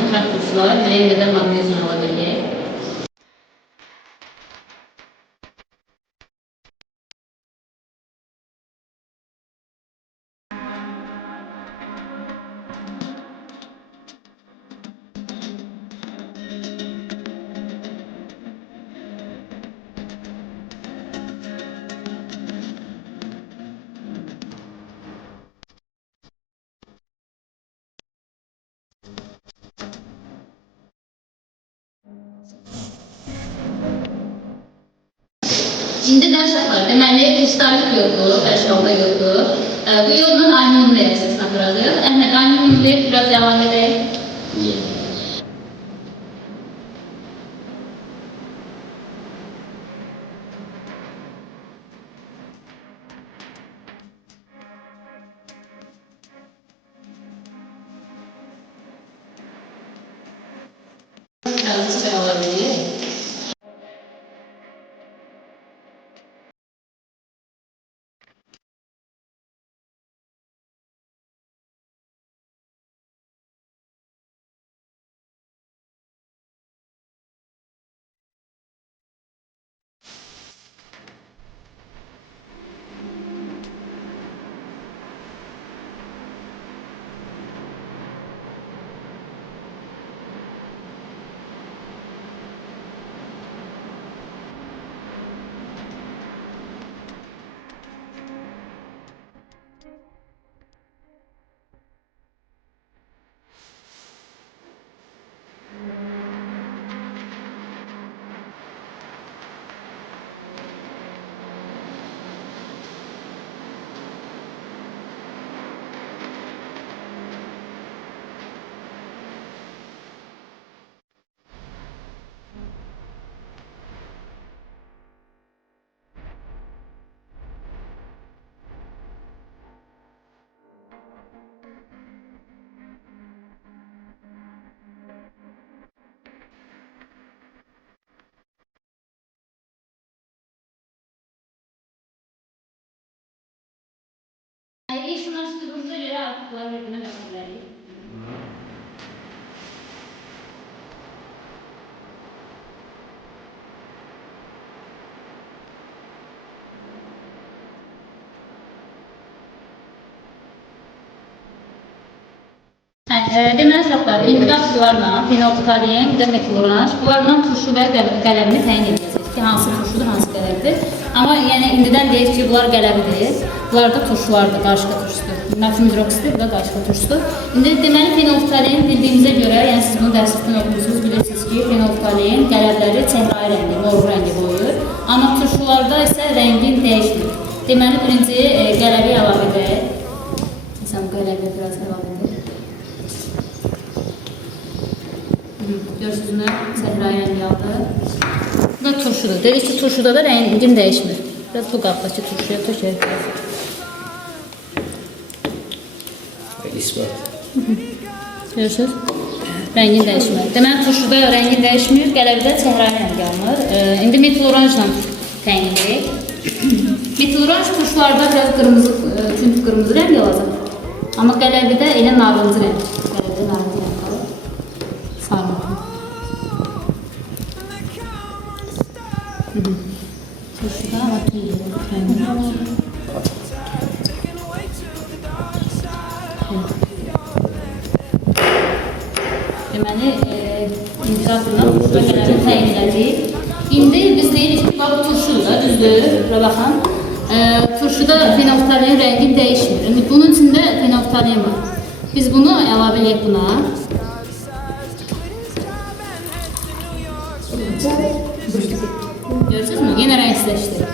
nitrat turşular, rengədən magnezium ala bildik. İndi dərslər deməli kristallik yoldur, bəşqalda yoldur. Bu yoldan alüminium reaksiyasına qırılır. Əhməd, alüminiumlu biraz əlavə edək. Biraz əlavə edək. İş münasibətimize göre artıklar birbirine bakırlar. Deməli uşaqlar, inqilab sularla fenolftalein, metil-oranj, bunlarla turşu və qələmini təyin edəcəyik ki, hansı turşudur, hansı qələmdir. Amma yəni indidən deyək ki, bunlar qələmidir, bunlar da turşulardır, qarışqa turşusudur. Natrium hidroksidir, bu da qarışqa turşusudur. İndi deməli fenolftalein bildiyimizə görə, yəni siz bunu dərslikdən oxumuşsunuz, bilirsiniz ki, fenolftalein qələmləri çəhrayı rəngi, mor rəngi qoyur. Amma turşularda isə rəngin dəyişmir. Deməli birinci qələmi əlavə edək. Məsələn, bu qələmi biraz əlavə edək. Görürsünüz mü? Səhra rəngi aldı. Bu da turşudur. Dedik ki, turşuda da rəngin dəyişmir. Biraz bu qabdakı turşuya tökək. İspat. Görürsünüz? Rəngin dəyişmir. Deməli, turşuda rəngin dəyişmir, qələmdə səhra rəngi alınır. İndi metil-oranjla təyin edək. Metil-oranj turşularda biraz qırmızı, çünki qırmızı rəng alacaq. Amma qələmdə elə narıncı rəng. Qələmdə narıncı rəng alır. Sarı. Turşuda deməli, intiqatla turşuda qələmi təyin edəcəyik. İndi biz deyirik ki, bu turşudur da, düzdür, bura baxın. Turşuda fenolftalein rəngin dəyişmir. İndi bunun içində fenolftalein var. Biz bunu əlavə edək buna. Görürsünüz mü? Yine renksizleşti.